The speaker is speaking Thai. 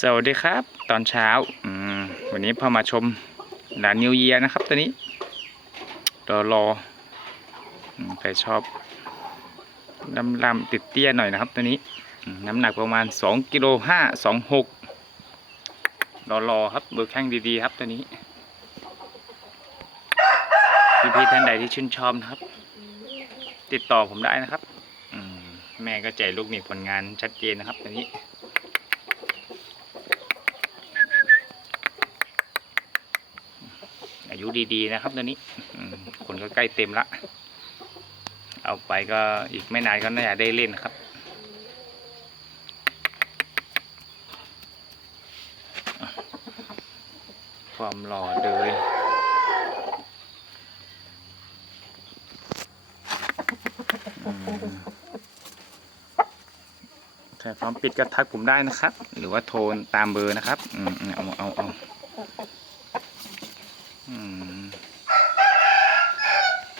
สวัสดีครับ ตอนเช้าอวันนี้พอมาชมร้านนิวเยียนะครับตัวนี้รอรอใครชอบลำลำติดเตี้ยหน่อยนะครับตัวนี้น้ำหนักประมาณ2กิโลห้าสองหกรอรอครับเบอร์แข้งดีๆครับตัวนี้พี่ๆท่านใดที่ชื่นชอบนะครับ ติดต่อผมได้นะครับอืแม่ก็ใจลูกมีผลงานชัดเจนนะครับตัวนี้ อายุดีๆนะครับ ตัวนี้คนก็ใกล้เต็มละ เอาไปก็อีกไม่นานก็น่าจะได้เล่นนะครับ ความหล่อเลยอืมใครพร้อมปิดก็ทักผมได้นะครับ หรือว่าโทรตามเบอร์นะครับ อืมเอาเอาเอา อืม